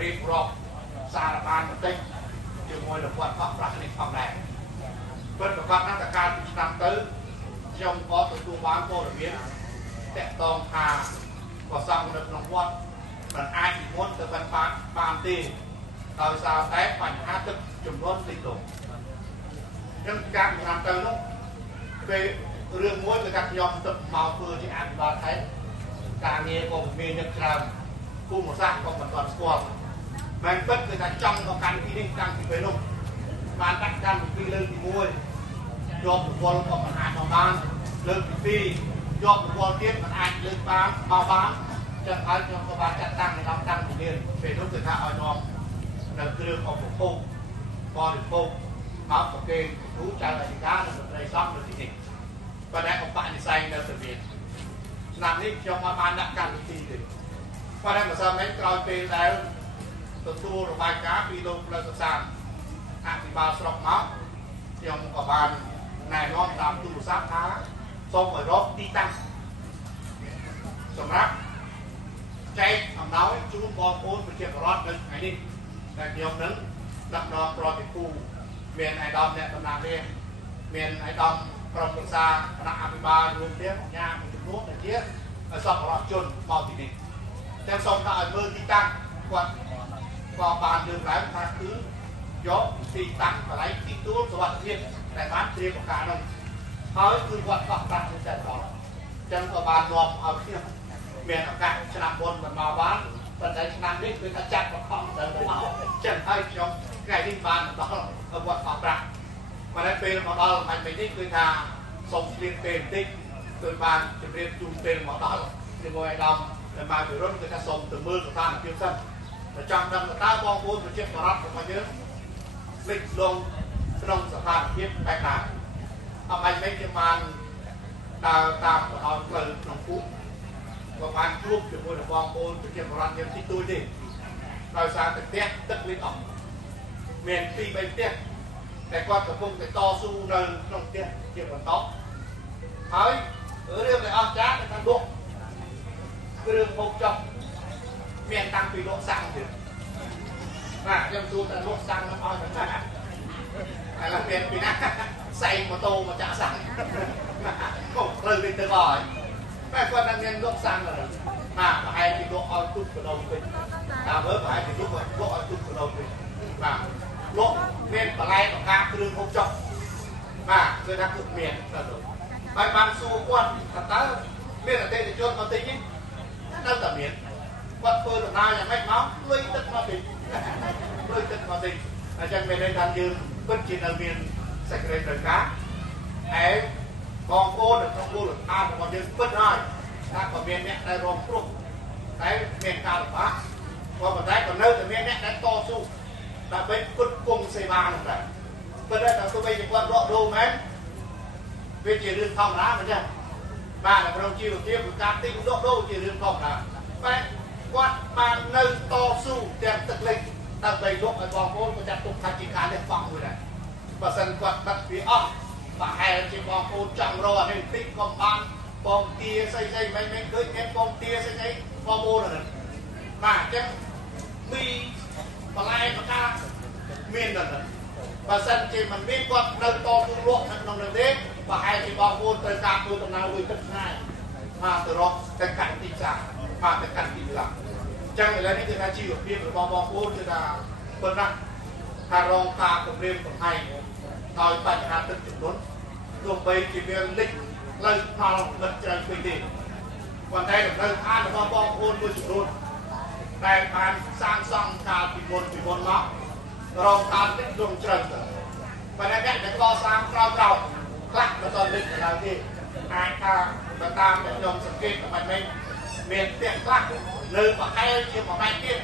រៀបរាប់សារបានបន្តិចជាមួយនឹងគាត់អត់ប្រាក់នេះផងដែរពិតប្រាកដណាស់តែការពីឆ្នាំទៅខ្ញុំក៏ទទួលបានព័ត៌មានតកតងថាក៏សង្ឃនៅក្នុងវត្តមិនអាចនិមន្តទៅបានទេដោយសារតែបញ្ហាទឹកចំនួនទីនោះខ្ញុំការពីឆ្នាំទៅនោះពេលរឿងមួយគឺថាខ្ញុំទឹកមកធ្វើជាអភិបាលខេត្តការងារក៏មានអ្នកច្រើនភូមិសាស្ត្រក៏មិនទាន់ស្គាល់មិនពិតគឺថាចង់ទៅកាន់ទីនេះតាំងពីពេលនោះបានដាក់កម្មវិធីលើកទី1យកប្រវល់ក៏មិនអាចមកបានលើកទី2យកប្រវល់ទៀតមិនអាចលើកបានមកបានចឹងហើយខ្ញុំក៏បានចាត់តាំងនៅតាមតាំងជំនាញពេលនោះគឺថាឲ្យនាំនៅគ្រឿងឧបភោគបរិភោគមកប្រគេនគ្រូចៅអធិការនិងមន្ត្រីសង្ឃនៅទីនេះប៉ុន្តែឧបនិស្ស័យនៅទៅទៀតឆ្នាំនេះខ្ញុំបានដាក់កម្មវិធីទេប៉ុន្តែម្សិលមិញក្រោយពេលដែលទទួលរបាយការណ៍ពីលោកផ្លូវសិក្សាអភិបាលស្រុកមកខ្ញុំក៏បានណែនាំតាមទូរស័ព្ទថាសូមឲ្យរកទីតាំងសម្រាប់ចែកអំណោយជូនបងប្អូនប្រជាពលរដ្ឋនៅថ្ងៃនេះដែលខ្ញុំនឹងដឹកនាំប្រតិភូមានអាយដាមអ្នកដំណើររាជមានអាយដាមក្រុមប្រឹក្សាគណៈអភិបាលរួមទាំងអង្គការមួយចំនួនដែលជាសប្បុរសជនមកទីនេះទាំងសូមថាឲ្យមើលទីតាំងគាត់ក៏បានលើកឡើងថាគឺយកទីតាំងកន្លែងទីទួលសុវត្ថិភាពតែបានត្រៀមប្រកាសនោះហើយគឺគាត់កោះប្រាក់ទៅតែដល់អញ្ចឹងក៏បាននាំឲ្យខ្ញុំមានឱកាសឆ្នាំមុនមិនមកបានប៉ុន្តែឆ្នាំនេះគឺថាចាត់បខំទៅមកអញ្ចឹងហើយខ្ញុំថ្ងៃនេះបានដល់គាត់កោះប្រាក់ប៉ុន្តែពេលមកដល់មិននេះគឺថាសូមស្លៀកពេលបន្តិចគឺបានជម្រាបជូនពេលមកដល់ជាមួយអាយដាមតែមកពីរុនគឺថាសូមទៅមើលស្ថានភាពសិនតែចង់ដឹងតើបងប្អូនប្រជាពលរដ្ឋរបស់យើងភ្លេចលងក្នុងស្ថានភាពបែបណាអមមិនខ្ញុំបានដើរតាមបណ្ដោយផ្លូវក្នុងភូមិក៏បានជួបជាមួយនឹងបងប្អូនប្រជាពលរដ្ឋយើងទីទួយទេដោយសារតែផ្ទះទឹកលិចអស់មាន2 3ផ្ទះតែគាត់កំពុងតែតស៊ូនៅក្នុងផ្ទះជាបន្តហើយរឿងដែលអស្ចារ្យគឺថាលក់គ្រឿងហូបចុកមានតាំងពីលក់សាំងទៀតបាទខ្ញុំទូតែលក់សាំងនឹងឲ្យមិនដែរហើយឡើងមានពីណាសៃម៉ូតូមកចាក់សាំងក៏ផ្លូវវិញទៅហើយតែគាត់នឹងមានលក់សាំងហ្នឹងបាទប្រហែលជាលក់ឲ្យទុកកដោវិញតាមមើលប្រហែលជាលក់ឲ្យទុកកដោវិញបាទលក់មានបន្លែបង្ការគ្រឿងហូបចុកបាទគឺថាគឺមានទៅហើយបានសួរគាត់ថាតើមានអតិថិជនមកទិញទេនៅតែមានគាត់ធ្វើដំណើរយ៉ាងម៉េចមកលុយទឹកមកទិញអញ្ចឹងមានន័យថាយើងពិតជានៅមានសេចក្តីត្រូវការហើយបងប្អូននៅក្នុងមូលដ្ឋានរបស់យើងពិតហើយថាក៏មានអ្នកដែលរងគ្រោះតែមានការលំបាកក៏ប៉ុន្តែក៏នៅតែមានអ្នកដែលតស៊ូដើម្បីផ្គត់ផ្គង់សេវានោះដែរប៉ុន្តែដល់ទៅវិញគាត់រកដូរមែនវាជារឿងធម្មតាមិនចឹងបាទក្នុងជីវភាពគឺការទិញលក់ដូរជារឿងធម្មតាតែគាត់បាននៅតស៊ូទាំងទឹកលិចដើម្បីលក់ឲ្យបងប្អូនក៏ចាត់ទុកថាជាការលះបង់មួយដែរបើសិនគាត់បាត់វាអស់ប្រហែលជាបងប្អូនចង់រកអានេះតិចក៏បានបងទាស្អីមិនឃើញមានបងទាស្អីបងប្អូនហ្នឹងបាទអញ្ចឹងពីបន្លែបកាមានដល់បើសិនជាមិនមានគាត់នៅតស៊ូលក់នៅក្នុងនោះទេប្រហែលជាបងប្អូនត្រូវការធ្វើដំណើរមួយទឹកថ្ងៃមកទៅរកទៅកាន់ទីផ្សារបាទទៅកាន់ទីផ្សារអញ្ចឹងឥឡូវនេះគឺថាជីវភាពរបស់បងប្អូនគឺថាប៉ុណ្ណាថារងការគម្រាមកំហែងដោយបញ្ហាទឹកជំនន់ទោះបីជាមានលិចផ្លូវថ្នល់មិនច្រើនពេកទេប៉ុន្តែតម្រូវការរបស់បងប្អូនមួយចំនួនដែលបានសាងសង់កាលពីមុនមករងការលិចលង់ច្រើនទៅប៉ុន្តែអ្នកដែលកសាងក្រោយខ្លះមិនទាន់លិចទៅទេអាចថាបើតាមខ្ញុំសង្កេតតែមិនមានផ្ទះខ្លះនៅប្រហែលជា1ម៉ែត្រទៀត